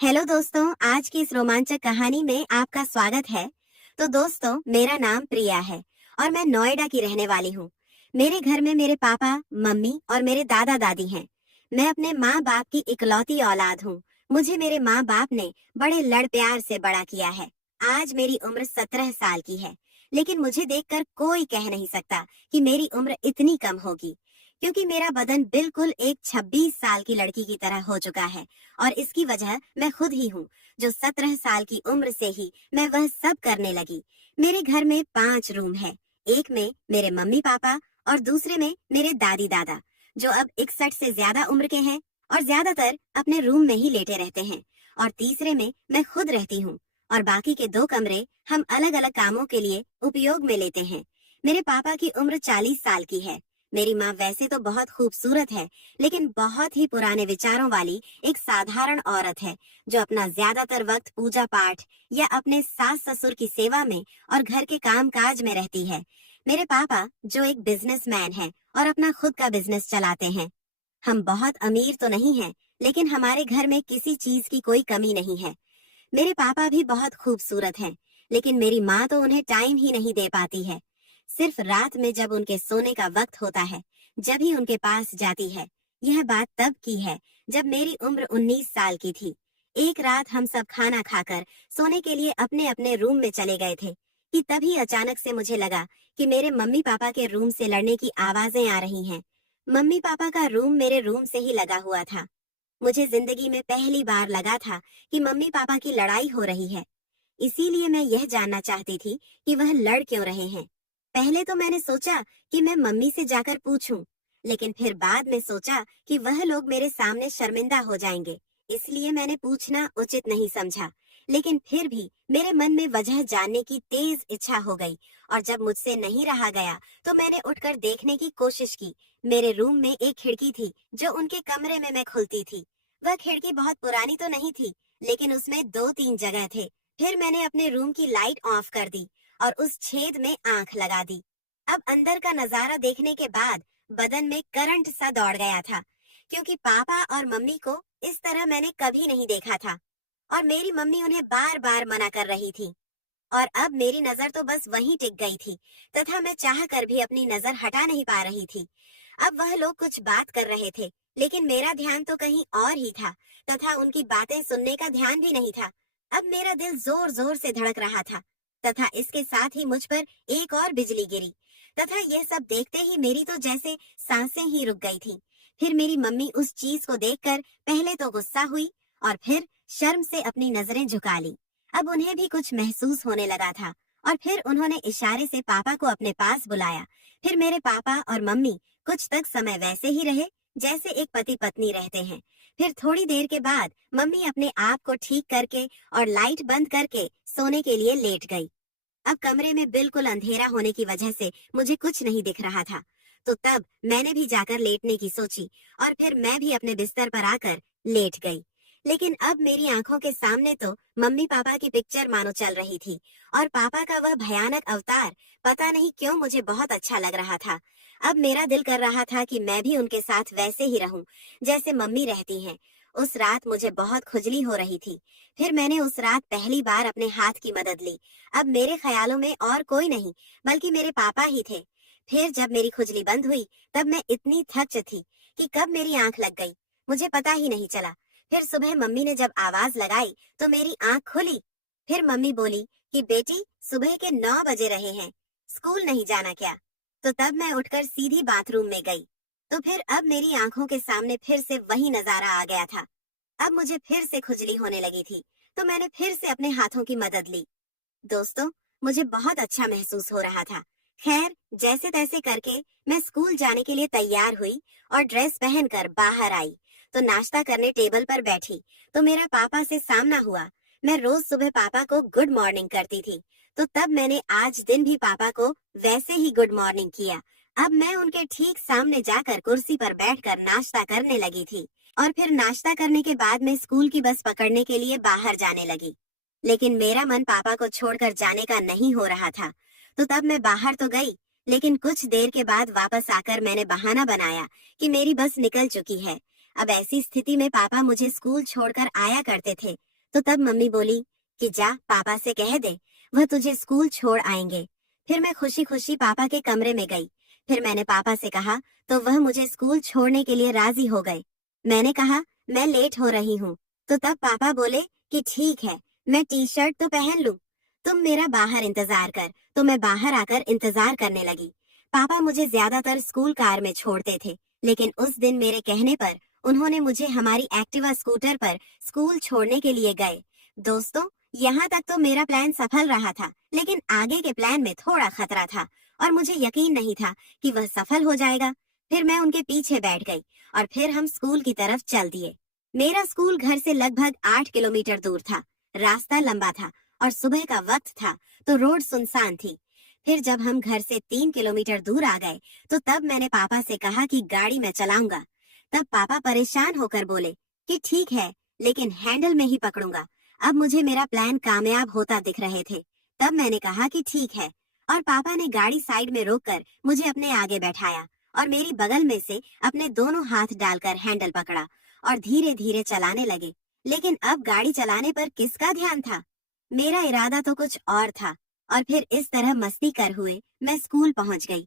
Hello दोस्तों, आज की इस रोमांचक कहानी में आपका स्वागत है। तो दोस्तों, मेरा नाम प्रिया है और मैं नोएडा की रहने वाली हूँ। मेरे घर में मेरे पापा, मम्मी और मेरे दादा दादी हैं। मैं अपने माँ बाप की इकलौती औलाद हूँ। मुझे मेरे माँ बाप ने बड़े लड़ प्यार से बड़ा किया है। आज मेरी उम्र 17 साल की है, लेकिन मुझे देखकर कोई कह नहीं सकता कि मेरी उम्र इतनी कम होगी, क्योंकि मेरा बदन बिल्कुल एक 26 साल की लड़की की तरह हो चुका है। और इसकी वजह मैं खुद ही हूँ, जो 17 साल की उम्र से ही मैं वह सब करने लगी। मेरे घर में 5 रूम है। एक में मेरे मम्मी पापा और दूसरे में मेरे दादी दादा, जो अब 61 से ज्यादा उम्र के हैं और ज्यादातर अपने रूम में ही लेटे रहते हैं। और तीसरे में मैं खुद रहती हूँ और बाकी के 2 कमरे हम अलग अलग कामों के लिए उपयोग में लेते हैं। मेरे पापा की उम्र 40 साल की है। मेरी माँ वैसे तो बहुत खूबसूरत है, लेकिन बहुत ही पुराने विचारों वाली एक साधारण औरत है, जो अपना ज्यादातर वक्त पूजा पाठ या अपने सास ससुर की सेवा में और घर के काम काज में रहती है। मेरे पापा, जो एक बिजनेसमैन है और अपना खुद का बिजनेस चलाते हैं। हम बहुत अमीर तो नहीं हैं, लेकिन हमारे घर में किसी चीज की कोई कमी नहीं है। मेरे पापा भी बहुत खूबसूरत हैं, लेकिन मेरी माँ तो उन्हें टाइम ही नहीं दे पाती है। सिर्फ रात में जब उनके सोने का वक्त होता है, जब ही उनके पास जाती है। यह बात तब की है, जब मेरी उम्र 19 साल की थी। एक रात हम सब खाना खाकर सोने के लिए अपने अपने रूम में चले गए थे कि तभी अचानक से मुझे लगा कि मेरे मम्मी पापा के रूम से लड़ने की आवाजें आ रही हैं। मम्मी पापा का रूम मेरे रूम से ही लगा हुआ था। मुझे जिंदगी में पहली बार लगा था कि मम्मी पापा की लड़ाई हो रही है। इसीलिए मैं यह जानना चाहती थी कि वह लड़ क्यों रहे हैं। पहले तो मैंने सोचा कि मैं मम्मी से जाकर पूछूं, लेकिन फिर बाद में सोचा कि वह लोग मेरे सामने शर्मिंदा हो जाएंगे, इसलिए मैंने पूछना उचित नहीं समझा। लेकिन फिर भी मेरे मन में वजह जानने की तेज इच्छा हो गई, और जब मुझसे नहीं रहा गया तो मैंने उठकर देखने की कोशिश की। मेरे रूम में एक खिड़की थी जो उनके कमरे में मैं खुलती थी। वह खिड़की बहुत पुरानी तो नहीं थी, लेकिन उसमें 2-3 जगह थे। फिर मैंने अपने रूम की लाइट ऑफ कर दी और उस छेद में आंख लगा दी। अब अंदर का नजारा देखने के बाद बदन में करंट सा दौड़ गया था, क्योंकि पापा और मम्मी को इस तरह मैंने कभी नहीं देखा था और मेरी मम्मी उन्हें बार बार मना कर रही थी। और अब मेरी नजर तो बस वहीं टिक गई थी, तथा मैं चाह कर भी अपनी नजर हटा नहीं पा रही थी। अब वह लोग कुछ बात कर रहे थे, लेकिन मेरा ध्यान तो कहीं और ही था, तथा उनकी बातें सुनने का ध्यान भी नहीं था। अब मेरा दिल जोर जोर से धड़क रहा था, तथा इसके साथ ही मुझ पर एक और बिजली गिरी, तथा यह सब देखते ही मेरी तो जैसे सांसें ही रुक गई थी। फिर मेरी मम्मी उस चीज को देखकर पहले तो गुस्सा हुई और फिर शर्म से अपनी नजरें झुका ली। अब उन्हें भी कुछ महसूस होने लगा था और फिर उन्होंने इशारे से पापा को अपने पास बुलाया। फिर मेरे पापा और मम्मी कुछ तक समय वैसे ही रहे जैसे एक पति पत्नी रहते हैं। फिर थोड़ी देर के बाद मम्मी अपने आप को ठीक करके और लाइट बंद करके सोने के लिए लेट गई। अब कमरे में बिल्कुल अंधेरा होने की वजह से मुझे कुछ नहीं दिख रहा था। तो तब मैंने भी जाकर लेटने की सोची और फिर मैं भी अपने बिस्तर पर आकर लेट गई। लेकिन अब मेरी आंखों के सामने तो मम्मी पापा की पिक्चर मानो चल रही थी, और पापा का वह भयानक अवतार पता नहीं क्यों मुझे बहुत अच्छा लग रहा था। अब मेरा दिल कर रहा था कि मैं भी उनके साथ वैसे ही रहूं जैसे मम्मी रहती हैं। उस रात मुझे बहुत खुजली हो रही थी। फिर मैंने उस रात पहली बार अपने हाथ की मदद ली। अब मेरे ख्यालों में और कोई नहीं बल्कि मेरे पापा ही थे। फिर जब मेरी खुजली बंद हुई, तब मैं इतनी थक थी कि कब मेरी आंख लग गई मुझे पता ही नहीं चला। फिर सुबह मम्मी ने जब आवाज लगाई तो मेरी आंख खुली। फिर मम्मी बोली कि बेटी, सुबह के 9 बजे रहे हैं, स्कूल नहीं जाना क्या? तो तब मैं उठकर सीधी बाथरूम में गई। तो फिर अब मेरी आंखों के सामने फिर से वही नजारा आ गया था। अब मुझे फिर से खुजली होने लगी थी, तो मैंने फिर से अपने हाथों की मदद ली। दोस्तों, मुझे बहुत अच्छा महसूस हो रहा था। खैर, जैसे तैसे करके मैं स्कूल जाने के लिए तैयार हुई और ड्रेस पहनकर बाहर आई। तो नाश्ता करने टेबल पर बैठी तो मेरा पापा से सामना हुआ। मैं रोज सुबह पापा को गुड मॉर्निंग करती थी, तो तब मैंने आज दिन भी पापा को वैसे ही गुड मॉर्निंग किया। अब मैं उनके ठीक सामने जाकर कुर्सी पर बैठकर नाश्ता करने लगी थी, और फिर नाश्ता करने के बाद मैं स्कूल की बस पकड़ने के लिए बाहर जाने लगी। लेकिन मेरा मन पापा को छोड़कर जाने का नहीं हो रहा था। तो तब मैं बाहर तो गई, लेकिन कुछ देर के बाद वापस आकर मैंने बहाना बनाया कि मेरी बस निकल चुकी है। अब ऐसी स्थिति में पापा मुझे स्कूल छोड़कर आया करते थे, तो तब मम्मी बोली कि जा पापा से कह दे, वह तुझे स्कूल छोड़ आएंगे। फिर मैं खुशी खुशी पापा के कमरे में गई। फिर मैंने पापा से कहा तो वह मुझे स्कूल छोड़ने के लिए राजी हो गए। मैंने कहा मैं लेट हो रही हूँ। तो तब पापा बोले कि ठीक है, मैं टी शर्ट तो पहन लूं, तुम मेरा बाहर इंतजार कर। तो मैं बाहर आकर इंतजार करने लगी। पापा मुझे ज्यादातर स्कूल कार में छोड़ते थे, लेकिन उस दिन मेरे कहने पर उन्होंने मुझे हमारी एक्टिवा स्कूटर पर स्कूल छोड़ने के लिए गए। दोस्तों, यहाँ तक तो मेरा प्लान सफल रहा था, लेकिन आगे के प्लान में थोड़ा खतरा था और मुझे यकीन नहीं था कि वह सफल हो जाएगा। फिर मैं उनके पीछे बैठ गई और फिर हम स्कूल की तरफ चल दिए। मेरा स्कूल घर से लगभग 8 किलोमीटर दूर था। रास्ता लंबा था और सुबह का वक्त था, तो रोड सुनसान थी। फिर जब हम घर से 3 किलोमीटर दूर आ गए, तो तब मैंने पापा से कहा कि गाड़ी मैं चलाऊंगा। तब पापा परेशान होकर बोले कि ठीक है, लेकिन हैंडल में ही पकड़ूंगा। अब मुझे मेरा प्लान कामयाब होता दिख रहे थे। तब मैंने कहा कि ठीक है, और पापा ने गाड़ी साइड में रोककर मुझे अपने आगे बैठाया और मेरी बगल में से अपने दोनों हाथ डालकर हैंडल पकड़ा और धीरे धीरे चलाने लगे। लेकिन अब गाड़ी चलाने पर किसका ध्यान था? मेरा इरादा तो कुछ और था। और फिर इस तरह मस्ती कर हुए मैं स्कूल पहुंच गई।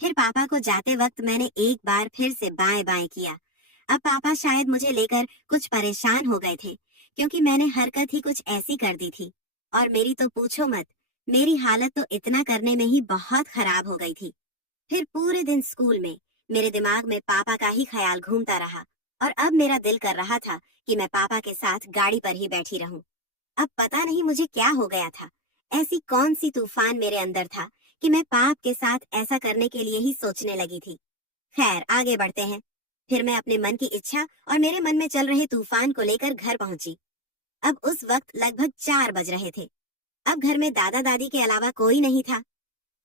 फिर पापा को जाते वक्त मैंने एक बार फिर से बाएं बाएं किया। अब पापा शायद मुझे लेकर कुछ परेशान हो गए थे, क्योंकि मैंने हरकत ही कुछ ऐसी कर दी थी। और मेरी तो पूछो मत, मेरी हालत तो इतना करने में ही बहुत खराब हो गई थी। फिर पूरे दिन स्कूल में मेरे दिमाग में पापा का ही ख्याल घूमता रहा और अब मेरा दिल कर रहा था कि मैं पापा के साथ गाड़ी पर ही बैठी रहूं। अब पता नहीं मुझे क्या हो गया था। ऐसी कौन सी तूफान मेरे अंदर था कि मैं पाप के साथ ऐसा करने के लिए ही सोचने लगी थी। खैर, आगे बढ़ते हैं। फिर मैं अपने मन की इच्छा और मेरे मन में चल रहे तूफान को लेकर घर पहुंची। अब उस वक्त लगभग 4 बज रहे थे। अब घर में दादा दादी के अलावा कोई नहीं था।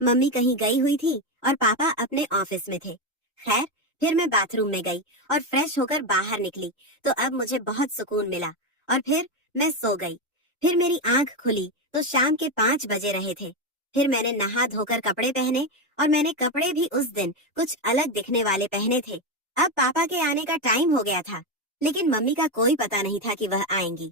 मम्मी कहीं गई हुई थी और पापा अपने ऑफिस में थे। खैर, फिर मैं बाथरूम में गई और फ्रेश होकर बाहर निकली, तो अब मुझे बहुत सुकून मिला और फिर मैं सो गई। फिर मेरी आंख खुली तो शाम के 5 बजे रहे थे। फिर मैंने नहा धोकर कपड़े पहने और मैंने कपड़े भी उस दिन कुछ अलग दिखने वाले पहने थे। अब पापा के आने का टाइम हो गया था, लेकिन मम्मी का कोई पता नहीं था कि वह आएंगी।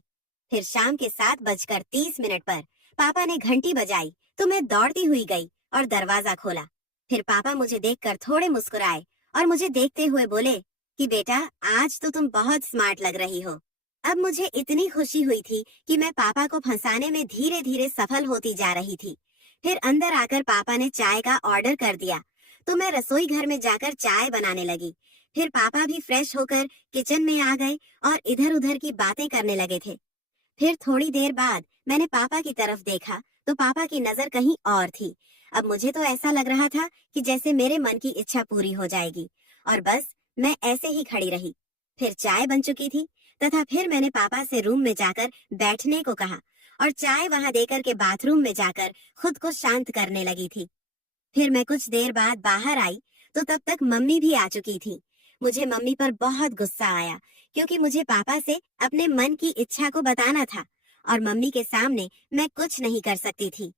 फिर शाम के 7 बजकर 30 मिनट पर पापा ने घंटी बजाई, तो मैं दौड़ती हुई गई और दरवाजा खोला। फिर पापा मुझे देखकर थोड़े मुस्कुराए और मुझे देखते हुए बोले कि बेटा, आज तो तुम बहुत स्मार्ट लग रही हो। अब मुझे इतनी खुशी हुई थी कि मैं पापा को फंसाने में धीरे धीरे सफल होती जा रही थी। फिर अंदर आकर पापा ने चाय का ऑर्डर कर दिया, तो मैं रसोई घर में जाकर चाय बनाने लगी। फिर पापा भी फ्रेश होकर किचन में आ गए और इधर उधर की बातें करने लगे थे। फिर थोड़ी देर बाद मैंने पापा की तरफ देखा, तो पापा की नजर कहीं और थी। अब मुझे तो ऐसा लग रहा था कि जैसे मेरे मन की इच्छा पूरी हो जाएगी, और बस मैं ऐसे ही खड़ी रही। फिर चाय बन चुकी थी, तथा फिर मैंने पापा से रूम में जाकर बैठने को कहा और चाय वहां देकर के बाथरूम में जाकर खुद को शांत करने लगी थी। फिर मैं कुछ देर बाद बाहर आई, तो तब तक मम्मी भी आ चुकी थी। मुझे मम्मी पर बहुत गुस्सा आया, क्योंकि मुझे पापा से अपने मन की इच्छा को बताना था और मम्मी के सामने मैं कुछ नहीं कर सकती थी।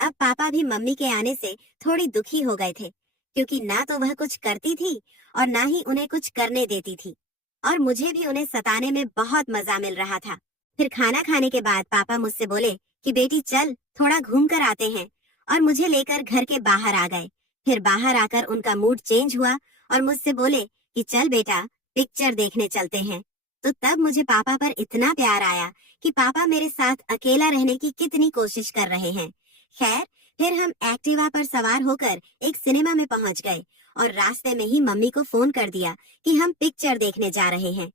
अब पापा भी मम्मी के आने से थोड़ी दुखी हो गए थे, क्योंकि ना तो वह कुछ करती थी और ना ही उन्हें कुछ करने देती थी, और मुझे भी उन्हें सताने में बहुत मजा मिल रहा था। फिर खाना खाने के बाद पापा मुझसे बोले कि बेटी चल, थोड़ा घूम कर आते हैं, और मुझे लेकर घर के बाहर आ गए। फिर बाहर आकर उनका मूड चेंज हुआ और मुझसे बोले कि चल बेटा, पिक्चर देखने चलते हैं। तो तब मुझे पापा पर इतना प्यार आया कि पापा मेरे साथ अकेला रहने की कितनी कोशिश कर रहे हैं। खैर, फिर हम एक्टिवा पर सवार होकर एक सिनेमा में पहुंच गए और रास्ते में ही मम्मी को फोन कर दिया कि हम पिक्चर देखने जा रहे हैं।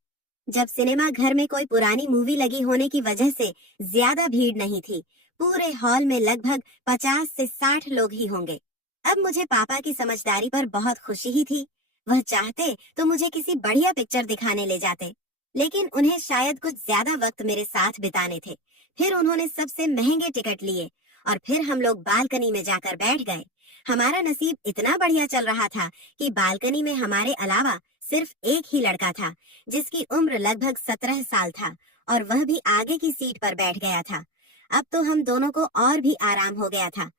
जब सिनेमा घर में कोई पुरानी मूवी लगी होने की वजह से ज्यादा भीड़ नहीं थी। पूरे हॉल में लगभग 50 से 60 लोग ही होंगे। अब मुझे पापा की समझदारी पर बहुत खुशी ही थी। वह चाहते तो मुझे किसी बढ़िया पिक्चर दिखाने ले जाते, लेकिन उन्हें शायद कुछ ज्यादा वक्त मेरे साथ बिताने थे। फिर उन्होंने सबसे महंगे टिकट लिए और फिर हम लोग बालकनी में जाकर बैठ गए। हमारा नसीब इतना बढ़िया चल रहा था कि बालकनी में हमारे अलावा सिर्फ एक ही लड़का था, जिसकी उम्र लगभग 17 साल था, और वह भी आगे की सीट पर बैठ गया था। अब तो हम दोनों को और भी आराम हो गया था।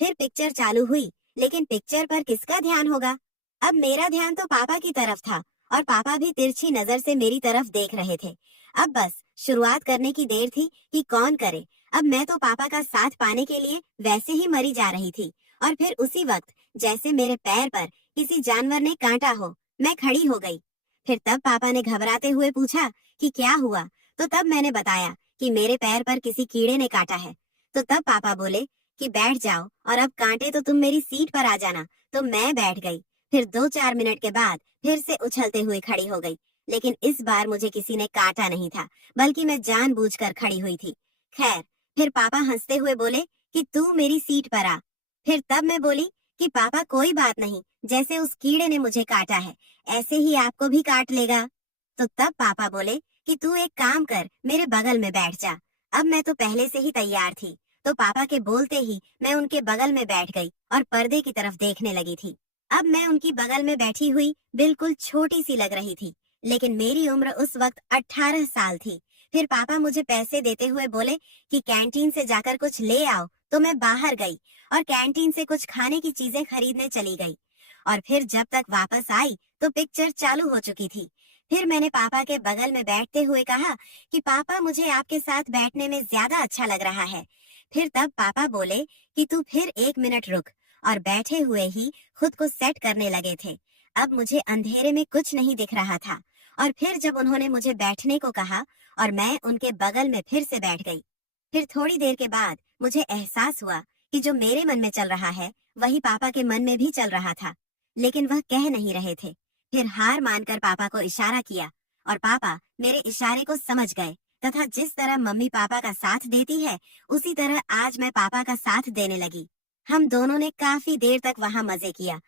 फिर पिक्चर चालू हुई, लेकिन पिक्चर पर किसका ध्यान होगा? अब मेरा ध्यान तो पापा की तरफ था और पापा भी तिरछी नजर से मेरी तरफ देख रहे थे। अब बस शुरुआत करने की देर थी कि कौन करे। अब मैं तो पापा का साथ पाने के लिए वैसे ही मरी जा रही थी, और फिर उसी वक्त जैसे मेरे पैर पर किसी जानवर ने काटा हो, मैं खड़ी हो गई। फिर तब पापा ने घबराते हुए पूछा कि क्या हुआ। तो तब मैंने बताया कि मेरे पैर पर किसी कीड़े ने काटा है। तो तब पापा बोले कि बैठ जाओ, और अब कांटे तो तुम मेरी सीट पर आ जाना। तो मैं बैठ गई। फिर 2-4 मिनट के बाद फिर से उछलते हुए खड़ी हो गई, लेकिन इस बार मुझे किसी ने काटा नहीं था, बल्कि मैं जानबूझकर खड़ी हुई थी। खैर, फिर पापा हंसते हुए बोले कि तू मेरी सीट पर आ। फिर तब मैं बोली कि पापा कोई बात नहीं, जैसे उस कीड़े ने मुझे काटा है ऐसे ही आपको भी काट लेगा। तो तब पापा बोले कि तू एक काम कर, मेरे बगल में बैठ जा। अब मैं तो पहले से ही तैयार थी, तो पापा के बोलते ही मैं उनके बगल में बैठ गई और पर्दे की तरफ देखने लगी थी। अब मैं उनकी बगल में बैठी हुई बिल्कुल छोटी सी लग रही थी, लेकिन मेरी उम्र उस वक्त 18 साल थी। फिर पापा मुझे पैसे देते हुए बोले कि कैंटीन से जाकर कुछ ले आओ। तो मैं बाहर गई और कैंटीन से कुछ खाने की चीजें खरीदने चली गई, और फिर जब तक वापस आई तो पिक्चर चालू हो चुकी थी। फिर मैंने पापा के बगल में बैठते हुए कहा कि पापा, मुझे आपके साथ बैठने में ज्यादा अच्छा लग रहा है। फिर तब पापा बोले कि तू फिर 1 मिनट रुक, और बैठे हुए ही खुद को सेट करने लगे थे। अब मुझे अंधेरे में कुछ नहीं दिख रहा था, और फिर जब उन्होंने मुझे बैठने को कहा और मैं उनके बगल में फिर से बैठ गई। फिर थोड़ी देर के बाद मुझे एहसास हुआ कि जो मेरे मन में चल रहा है वही पापा के मन में भी चल रहा था, लेकिन वह कह नहीं रहे थे। फिर हार मानकर पापा को इशारा किया, और पापा मेरे इशारे को समझ गए, तथा जिस तरह मम्मी पापा का साथ देती है उसी तरह आज मैं पापा का साथ देने लगी। हम दोनों ने काफी देर तक वहां मजे किया